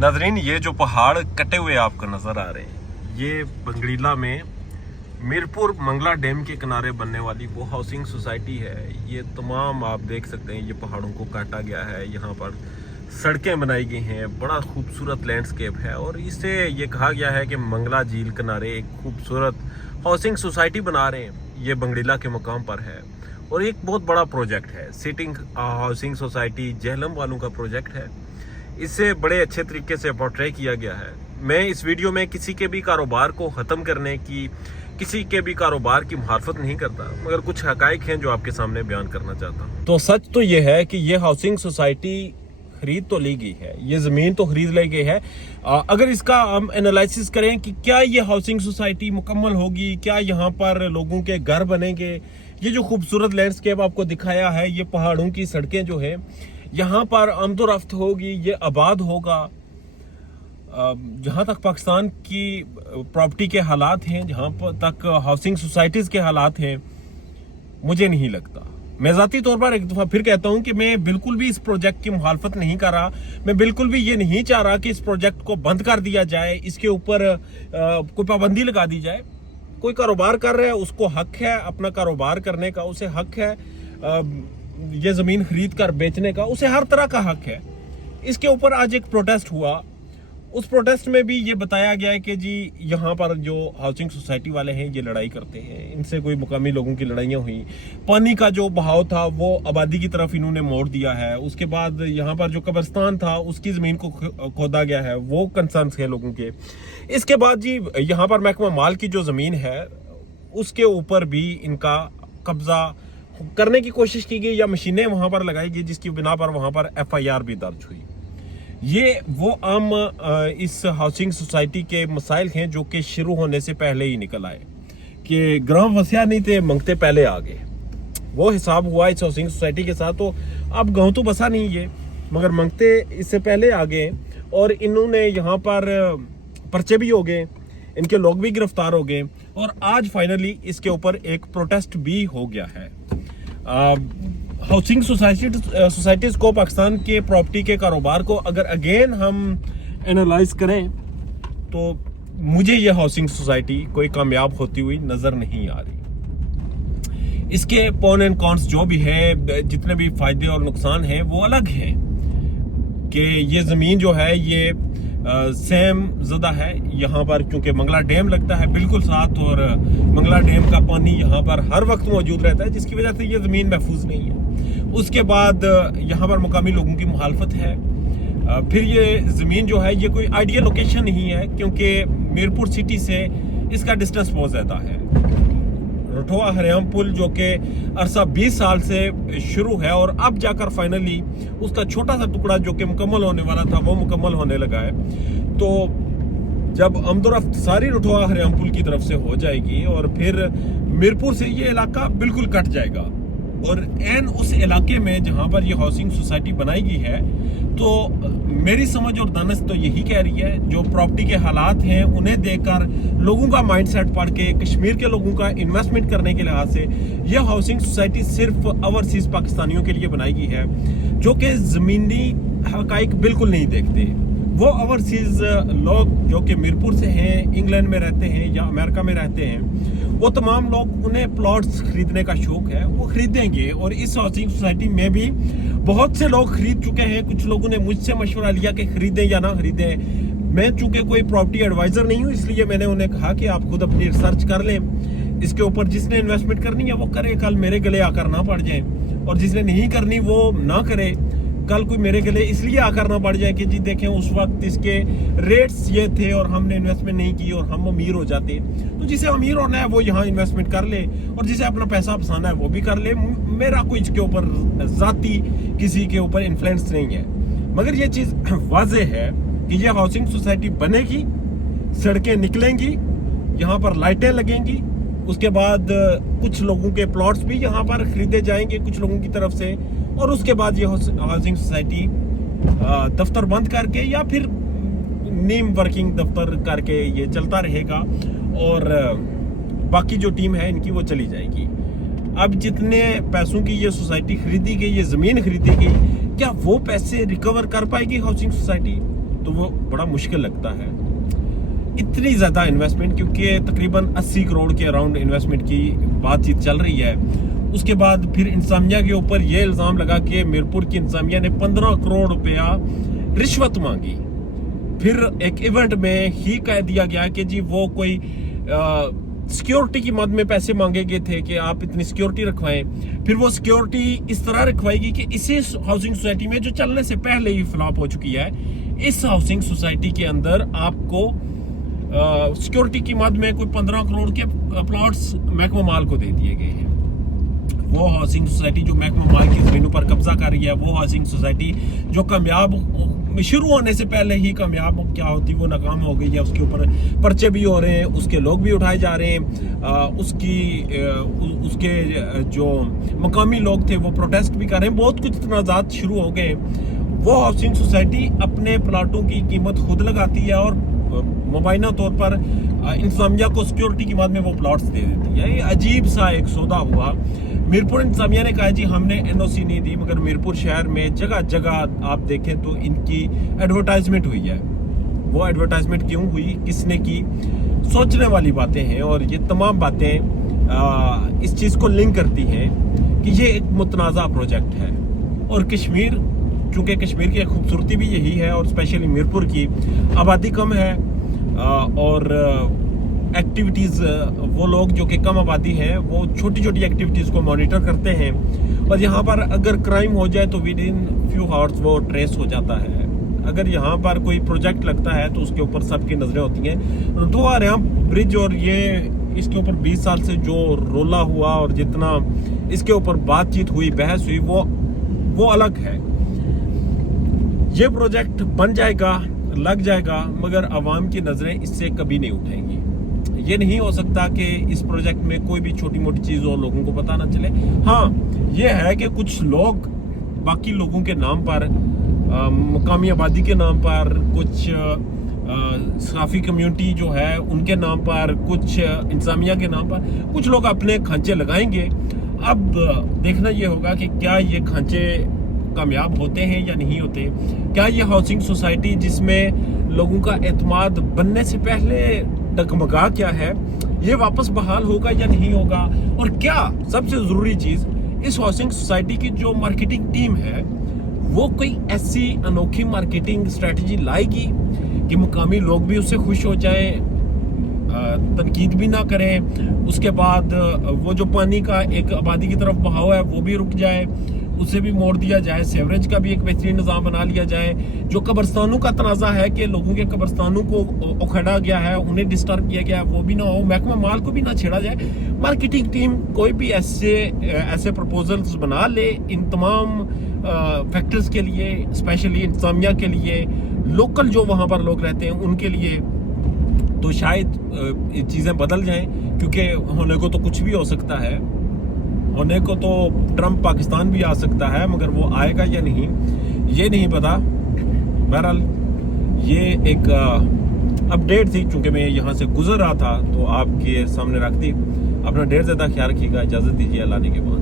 नाजरीन, ये जो पहाड़ कटे हुए आपको नज़र आ रहे हैं, ये बंगड़ीला में मीरपुर मंगला डैम के किनारे बनने वाली वो हाउसिंग सोसाइटी है। ये तमाम आप देख सकते हैं, ये पहाड़ों को काटा गया है, यहाँ पर सड़कें बनाई गई हैं, बड़ा खूबसूरत लैंडस्केप है और इससे ये कहा गया है कि मंगला झील किनारे एक खूबसूरत हाउसिंग सोसाइटी बना रहे हैं। ये बंगड़ीला के मुकाम पर है और एक बहुत बड़ा प्रोजेक्ट है। सिटिंग हाउसिंग सोसाइटी जेहलम वालों का प्रोजेक्ट है। इससे बड़े अच्छे तरीके से पोर्ट्रे किया गया है। मैं इस वीडियो में किसी के भी कारोबार को ख़त्म करने की, किसी के भी कारोबार की मुखालफत नहीं करता, मगर कुछ हकाइक हैं जो आपके सामने बयान करना चाहता हूँ। तो सच तो ये है कि ये हाउसिंग सोसाइटी खरीद तो ली गई है, ये ज़मीन तो खरीद ली गई है। अगर इसका हम एनालिसिस करें कि क्या ये हाउसिंग सोसाइटी मुकम्मल होगी, क्या यहाँ पर लोगों के घर बनेंगे, ये जो खूबसूरत लैंडस्केप आपको दिखाया है, ये पहाड़ों की सड़कें जो है यहाँ पर आमदोरफ्त होगी, ये आबाद होगा। जहाँ तक पाकिस्तान की प्रॉपर्टी के हालात हैं, जहाँ तक हाउसिंग सोसाइटीज़ के हालात हैं, मुझे नहीं लगता। मैं ज़ाती तौर पर एक दफ़ा फिर कहता हूँ कि मैं बिल्कुल भी इस प्रोजेक्ट की मुखालफत नहीं कर रहा। मैं बिल्कुल भी ये नहीं चाह रहा कि इस प्रोजेक्ट को बंद कर दिया जाए, इसके ऊपर कोई पाबंदी लगा दी जाए। कोई कारोबार कर रहा है, उसको हक है अपना कारोबार करने का, उसे हक है ये ज़मीन खरीद कर बेचने का, उसे हर तरह का हक है। इसके ऊपर आज एक प्रोटेस्ट हुआ, उस प्रोटेस्ट में भी ये बताया गया है कि जी यहाँ पर जो हाउसिंग सोसाइटी वाले हैं ये लड़ाई करते हैं, इनसे कोई मुकामी लोगों की लड़ाइयाँ हुई। पानी का जो बहाव था वो आबादी की तरफ इन्होंने मोड़ दिया है। उसके बाद यहाँ पर जो कब्रिस्तान था उसकी ज़मीन को खोदा गया है, वो कंसर्न्स है लोगों के। इसके बाद जी यहाँ पर महकमा माल की जो ज़मीन है उसके ऊपर भी इनका कब्जा करने की कोशिश की गई या मशीनें वहाँ पर लगाई गई, जिसकी बिना पर वहाँ पर FIR भी दर्ज हुई। ये वो आम इस हाउसिंग सोसाइटी के मसाइल हैं जो कि शुरू होने से पहले ही निकल आए कि ग्राम वसिया नहीं थे, मंगते पहले आ गए। वो हिसाब हुआ इस हाउसिंग सोसाइटी के साथ। तो अब गाँव तो बसा नहीं है, मगर मंगते इससे पहले आ गए और इन्होंने यहाँ पर पर्चे भी हो गए, इनके लोग भी गिरफ्तार हो गए और आज फाइनली इसके ऊपर एक प्रोटेस्ट भी हो गया है। हाउसिंग सोसाइटीज़ को, पाकिस्तान के प्रॉपर्टी के कारोबार को अगर अगेन हम एनालाइज करें तो मुझे ये हाउसिंग सोसाइटी कोई कामयाब होती हुई नज़र नहीं आ रही। इसके प्रोस एंड कॉन्स जो भी है, जितने भी फायदे और नुकसान हैं वो अलग हैं कि ये ज़मीन जो है ये सेम ज़दा है यहाँ पर, क्योंकि मंगला डैम लगता है बिल्कुल साथ और मंगला डैम का पानी यहाँ पर हर वक्त मौजूद रहता है, जिसकी वजह से ये ज़मीन महफूज नहीं है। उसके बाद यहाँ पर मुकामी लोगों की मुखालफत है। फिर ये ज़मीन जो है ये कोई आइडियल लोकेशन नहीं है, क्योंकि मीरपुर सिटी से इसका डिस्टेंस बहुत ज़्यादा है। रठोआ हरियाम पुल जो कि अरसा 20 साल से शुरू है और अब जाकर फाइनली उसका छोटा सा टुकड़ा जो कि मुकम्मल होने वाला था वो मुकम्मल होने लगा है। तो जब आमदोरफ्त सारी रठोआ हरियाम पुल की तरफ से हो जाएगी और फिर मीरपुर से ये इलाका बिल्कुल कट जाएगा और एन उस इलाके में जहाँ पर ये हाउसिंग सोसाइटी बनाई गई है, तो मेरी समझ और दानिश तो यही कह रही है, जो प्रॉपर्टी के हालात हैं उन्हें देखकर लोगों का माइंडसेट पढ़ के, कश्मीर के लोगों का इन्वेस्टमेंट करने के लिहाज से यह हाउसिंग सोसाइटी सिर्फ ओवरसीज पाकिस्तानियों के लिए बनाई गई है, जो कि ज़मीनी हकाइक बिल्कुल नहीं देखते। वो ओवरसीज लोग जो कि मीरपुर से हैं, इंग्लैंड में रहते हैं या अमेरिका में रहते हैं, वो तमाम लोग, उन्हें प्लॉट्स खरीदने का शौक है, वो खरीदेंगे। और इस हाउसिंग सोसाइटी में भी बहुत से लोग खरीद चुके हैं। कुछ लोगों ने मुझसे मशवरा लिया कि खरीदें या ना खरीदें। मैं चूंकि कोई प्रॉपर्टी एडवाइजर नहीं हूँ, इसलिए मैंने उन्हें कहा कि आप खुद अपनी रिसर्च कर लें इसके ऊपर। जिसने इन्वेस्टमेंट करनी है वो करे, कल मेरे गले आकर ना पड़ जाए, और जिसने नहीं करनी वो ना करे, कल कोई मेरे गले इसलिए आकर ना पड़ जाए कि जी देखें उस वक्त इसके रेट्स ये थे और हमने इन्वेस्टमेंट नहीं की और हम अमीर हो जाते। तो जिसे अमीर होना है वो यहाँ इन्वेस्टमेंट कर ले और जिसे अपना पैसा फंसाना है वो भी कर ले। मेरा कोई इसके ऊपर ज़ाती किसी के ऊपर इन्फ्लुएंस नहीं है, मगर ये चीज़ वाज़ेह है कि ये हाउसिंग सोसाइटी बनेगी, सड़कें निकलेंगी, यहाँ पर लाइटें लगेंगी, उसके बाद कुछ लोगों के प्लॉट्स भी यहाँ पर खरीदे जाएंगे कुछ लोगों की तरफ से, और उसके बाद ये हाउसिंग सोसाइटी दफ्तर बंद करके या फिर नीम वर्किंग दफ्तर करके ये चलता रहेगा और बाकी जो टीम है इनकी वो चली जाएगी। अब जितने पैसों की ये सोसाइटी खरीदी गई, ये ज़मीन खरीदी गई, क्या वो पैसे रिकवर कर पाएगी हाउसिंग सोसाइटी? तो تو وہ بڑا مشکل لگتا ہے. اتنی زیادہ انویسٹمنٹ, کیونکہ تقریباً 80 کروڑ کے اراؤنڈ انویسٹمنٹ کی بات چیت چل رہی ہے. اس کے بعد پھر انتظامیہ کے اوپر یہ الزام لگا کہ میرپور کی انتظامیہ نے 15 کروڑ روپیہ رشوت مانگی. پھر ایک ایونٹ میں ہی کہہ دیا گیا کہ جی وہ کوئی سیکیورٹی کی مد میں پیسے مانگے گئے تھے کہ آپ اتنی سیکیورٹی رکھوائیں. پھر وہ سیکیورٹی اس طرح رکھوائی گی کہ اسی ہاؤسنگ سوسائٹی میں جو چلنے سے پہلے ہی فلاپ ہو چکی ہے, اس ہاؤسنگ سوسائٹی کے اندر آپ کو سیکیورٹی کی مد میں کوئی 15 کروڑ کے پلاٹس محکمہ مال کو دے دیے گئے ہیں. وہ ہاؤسنگ سوسائٹی جو محکمہ مال کی زمینوں پر قبضہ کر رہی ہے, وہ ہاؤسنگ سوسائٹی جو کامیاب شروع ہونے سے پہلے ہی کامیاب کیا ہوتی وہ ناکام ہو گئی ہے. اس کے اوپر پرچے بھی ہو رہے ہیں, اس کے لوگ بھی اٹھائے جا رہے ہیں, اس کے جو مقامی لوگ تھے وہ پروٹیسٹ بھی کر رہے ہیں. بہت کچھ تنازعات شروع ہو گئے. وہ ہاؤسنگ سوسائٹی اپنے پلاٹوں کی قیمت خود لگاتی ہے اور مبینہ طور پر انتظامیہ کو سیکیورٹی کی مد میں وہ پلاٹس دے دیتی ہے. یہ عجیب سا ایک سودا ہوا. میرپور انتظامیہ نے کہا جی ہم نے NOC نہیں دی, مگر میرپور شہر میں جگہ جگہ آپ دیکھیں تو ان کی ایڈورٹائزمنٹ ہوئی ہے. وہ ایڈورٹائزمنٹ کیوں ہوئی, کس نے کی, سوچنے والی باتیں ہیں. اور یہ تمام باتیں اس چیز کو لنک کرتی ہیں کہ یہ ایک متنازع پروجیکٹ ہے. اور کشمیر, چونکہ کشمیر کی خوبصورتی بھی یہی ہے, اور اسپیشلی میرپور کی آبادی کم ہے, اور ایکٹیویٹیز وہ لوگ جو کہ کم آبادی ہیں وہ چھوٹی چھوٹی ایکٹیویٹیز کو مانیٹر کرتے ہیں. اور یہاں پر اگر کرائم ہو جائے تو ود ان فیو ہارز وہ ٹریس ہو جاتا ہے. اگر یہاں پر کوئی پروجیکٹ لگتا ہے تو اس کے اوپر سب کی نظریں ہوتی ہیں. تو یہاں برج اور یہ اس کے اوپر 20 سال سے جو رولا ہوا اور جتنا اس کے اوپر بات چیت ہوئی, بحث ہوئی, وہ الگ ہے. یہ پروجیکٹ بن جائے گا, لگ جائے گا, مگر عوام کی نظریں اس سے کبھی نہیں اٹھیں گی. یہ نہیں ہو سکتا کہ اس پروجیکٹ میں کوئی بھی چھوٹی موٹی چیز ہو لوگوں کو پتہ نہ چلے. ہاں یہ ہے کہ کچھ لوگ باقی لوگوں کے نام پر, مقامی آبادی کے نام پر, کچھ ثقافتی کمیونٹی جو ہے ان کے نام پر, کچھ انتظامیہ کے نام پر, کچھ لوگ اپنے کھانچے لگائیں گے. اب دیکھنا یہ ہوگا کہ کیا یہ کھانچے کامیاب ہوتے ہیں یا نہیں ہوتے. کیا یہ ہاؤسنگ سوسائٹی جس میں لوگوں کا اعتماد بننے سے پہلے ڈگمگا کیا ہے, یہ واپس بحال ہوگا یا نہیں ہوگا. اور کیا سب سے ضروری چیز, اس ہاؤسنگ سوسائٹی کی جو مارکیٹنگ ٹیم ہے وہ کوئی ایسی انوکھی مارکیٹنگ اسٹریٹجی لائے گی کہ مقامی لوگ بھی اس سے خوش ہو جائیں, تنقید بھی نہ کریں. اس کے بعد وہ جو پانی کا ایک آبادی کی طرف بہاؤ ہے وہ بھی رک جائے, اسے بھی موڑ دیا جائے, سیوریج کا بھی ایک بہترین نظام بنا لیا جائے. جو قبرستانوں کا تنازع ہے کہ لوگوں کے قبرستانوں کو اکھڑا گیا ہے, انہیں ڈسٹرب کیا گیا ہے, وہ بھی نہ ہو. محکمہ مال کو بھی نہ چھیڑا جائے. مارکیٹنگ ٹیم کوئی بھی ایسے پروپوزلز بنا لے ان تمام فیکٹرز کے لیے, اسپیشلی انتظامیہ کے لیے, لوکل جو وہاں پر لوگ رہتے ہیں ان کے لیے, تو شاید چیزیں بدل جائیں. کیونکہ ہونے کو تو کچھ بھی ہو سکتا ہے, ہونے کو تو ٹرمپ پاکستان بھی آ سکتا ہے, مگر وہ آئے گا یا نہیں یہ نہیں پتا. بہرحال یہ ایک اپڈیٹ تھی, چونکہ میں یہاں سے گزر رہا تھا تو آپ کے سامنے رکھ دی. اپنا ڈھیر زیادہ خیال رکھیے گا. اجازت دیجیے اللہ نے کے بعد.